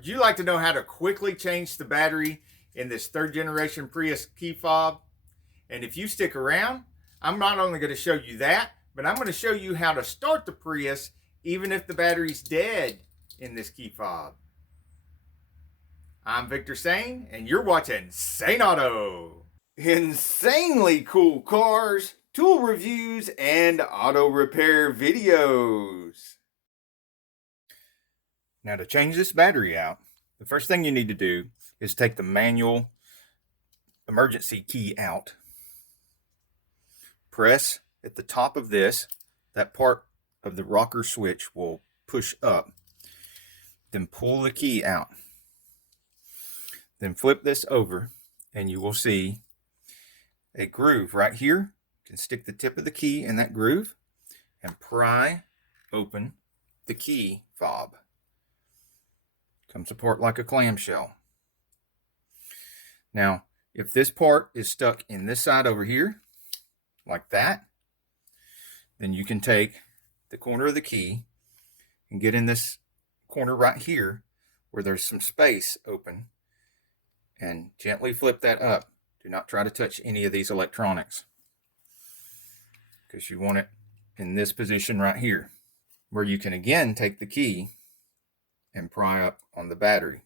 Would you like to know how to quickly change the battery in this third generation Prius key fob? And if you stick around, I'm not only going to show you that, but I'm going to show you how to start the Prius even if the battery's dead in this key fob. I'm Victor Sane, and you're watching Sane Auto. Insanely cool cars, tool reviews, and auto repair videos. Now, to change this battery out, the first thing you need to do is take the manual emergency key out. Press at the top of this, that part of the rocker switch will push up. Then pull the key out. Then flip this over and you will see a groove right here. You can stick the tip of the key in that groove and pry open the key fob. Comes apart like a clamshell. Now, if this part is stuck in this side over here, like that, then you can take the corner of the key and get in this corner right here where there's some space open and gently flip that up. Do not try to touch any of these electronics because you want it in this position right here where you can again take the key and pry up on the battery.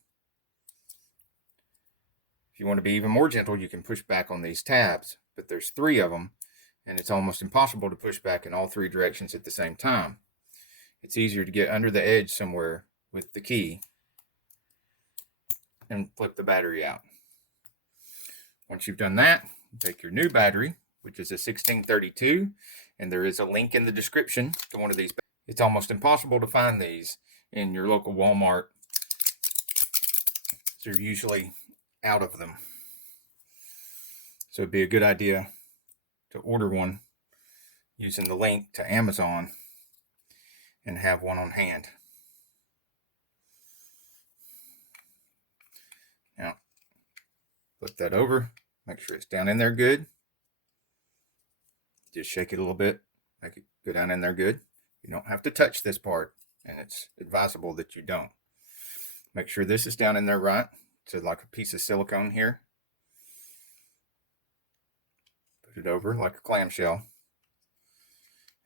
If you want to be even more gentle, you can push back on these tabs, but there's 3 of them and it's almost impossible to push back in all 3 directions at the same time. It's easier to get under the edge somewhere with the key and flip the battery out. Once you've done that, take your new battery, which is a 1632, and there is a link in the description to one of these. It's almost impossible to find these in your local Walmart. So you're usually out of them. So it'd be a good idea to order one using the link to Amazon and have one on hand. Now, flip that over, make sure it's down in there good. Just shake it a little bit, make it go down in there good. You don't have to touch this part, and it's advisable that you don't. Make sure this is down in there right. So like a piece of silicone here. Put it over like a clamshell.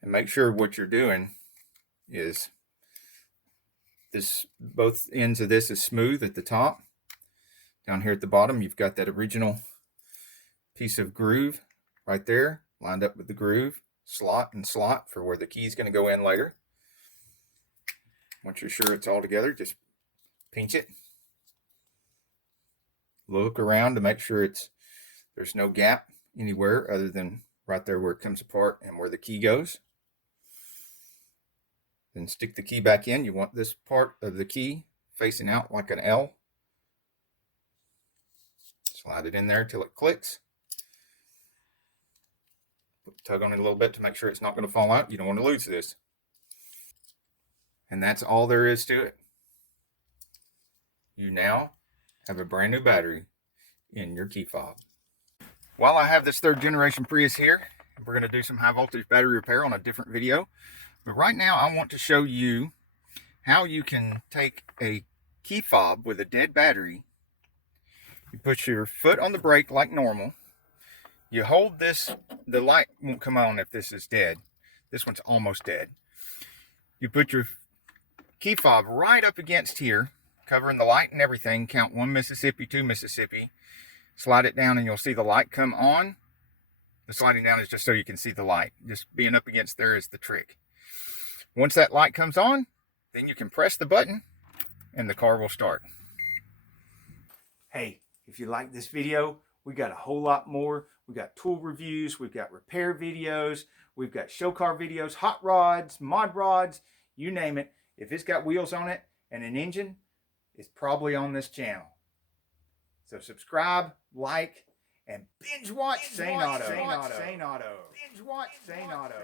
And make sure what you're doing is this, both ends of this is smooth at the top. Down here at the bottom, you've got that original piece of groove right there, lined up with the groove, slot and slot for where the key is going to go in later. Once you're sure it's all together, just pinch it. Look around to make sure there's no gap anywhere other than right there where it comes apart and where the key goes. Then stick the key back in. You want this part of the key facing out like an L. Slide it in there till it clicks. Tug on it a little bit to make sure it's not going to fall out. You don't want to lose this. And that's all there is to it. You now have a brand new battery in your key fob. While I have this third generation Prius here, we're going to do some high voltage battery repair on a different video. But right now I want to show you how you can take a key fob with a dead battery. You put your foot on the brake like normal. You hold this, the light won't come on if this is dead. This one's almost dead. You put your key fob right up against here, covering the light and everything. Count 1 Mississippi, 2 Mississippi. Slide it down and you'll see the light come on. The sliding down is just so you can see the light. Just being up against there is the trick. Once that light comes on, then you can press the button and the car will start. Hey, if you like this video, we got a whole lot more. We got tool reviews, we've got repair videos, we've got show car videos, hot rods, mod rods, you name it. If it's got wheels on it and an engine, it's probably on this channel. So subscribe, like, and binge watch Sane Auto. Binge watch Sane Auto.